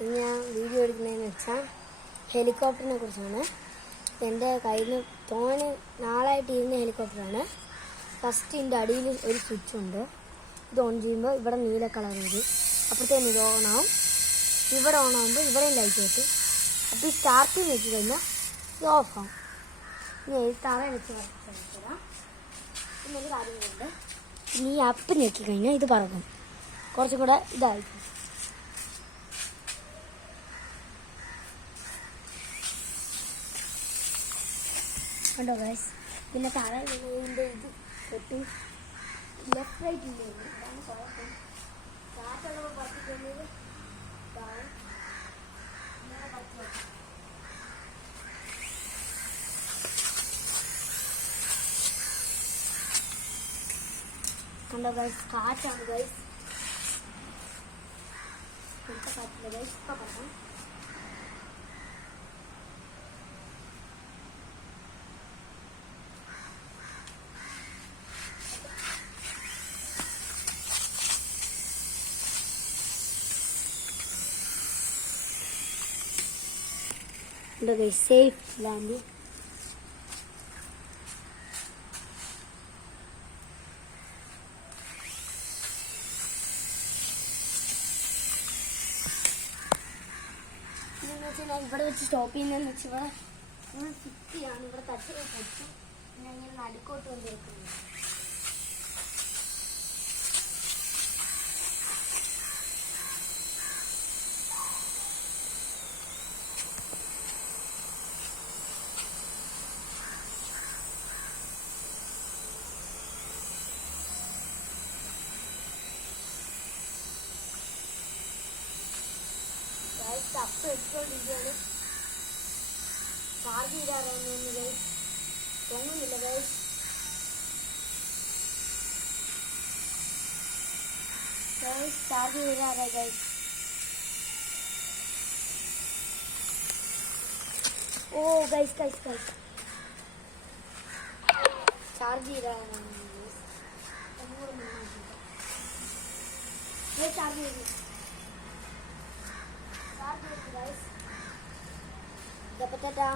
ഇന്ന് ഞാൻ വീഡിയോ എടുക്കുന്നതെന്ന് വെച്ചാൽ ഹെലികോപ്റ്ററിനെ കുറിച്ചാണ്. എൻ്റെ കയ്യിൽ തോനെ നാളായിട്ട് ഇരുന്ന ഹെലികോപ്റ്ററാണ്. ഫസ്റ്റ് ഇതിൻ്റെ അടിയിൽ ഒരു സ്വിച്ച് ഉണ്ട്. ഇത് ഓൺ ചെയ്യുമ്പോൾ ഇവിടെ നീല കളർ വരും. അപ്പോഴത്തേനും ഇത് ഓണാവും. ഇവിടെ ഓണാകുമ്പോൾ ഇവിടെയും ലൈറ്റ് കിട്ടും. അപ്പോൾ ഈ സ്റ്റാർട്ടിങ് വെച്ച് കഴിഞ്ഞാൽ ഇത് ഓഫാവും. ഇനി തറ വെച്ച് വരച്ചിടാം. പിന്നെ ഒരു കാര്യങ്ങളുണ്ട്. ഇനി ഈ അപ്പ് ഞെക്കി കഴിഞ്ഞാൽ ഇത് പറക്കും. കുറച്ചും കൂടെ ഇതായിരിക്കും. കണ്ടോ ഗൈസ്. പിന്നെ ഇതിൻ്റെ ഇത് കെട്ടി ലെഫ്റ്റ് റൈറ്റ് ഇല്ല. ഇതാണ് കുഴപ്പം. കാറ്റുള്ളപ്പോൾ പറ്റിക്കുന്നത് ഇതാണ്. ഇങ്ങനെ പറ്റി കണ്ടോ ഗൈസ്. കാറ്റാണ് ഗൈസ്. ഇപ്പം കാറ്റില്ല ഗൈസ്. ഇപ്പം പറയാം. Look, it's safe landing. ഇവിടെ വെച്ച് സ്റ്റോപ്പ് ചെയ്യുന്നതെന്ന് വെച്ചാൽ ഇവിടെ ഫിറ്റിയാണ്. ഇവിടെ തട്ടി പറ്റും. പിന്നെ ഇങ്ങനെ നടുക്കോട്ട് കൊണ്ടുവെക്കുന്നത്. തപ്പ് എടുത്തോണ്ടിരിക്കുകയാണ്. ചാർജ് ചെയ്താറായിരുന്നു ഗൈസ്. പൊങ്ങുന്നില്ല ഗൈസ്. ചാർജ് ചെയ്താറായി ഗൈസ്. ഓ ഗൈസ് ഗൈസ് ഗൈസ് ചാർജ് ചെയ്താറാണ് ചാർജ് ചെയ്തു. Guys, dapat ada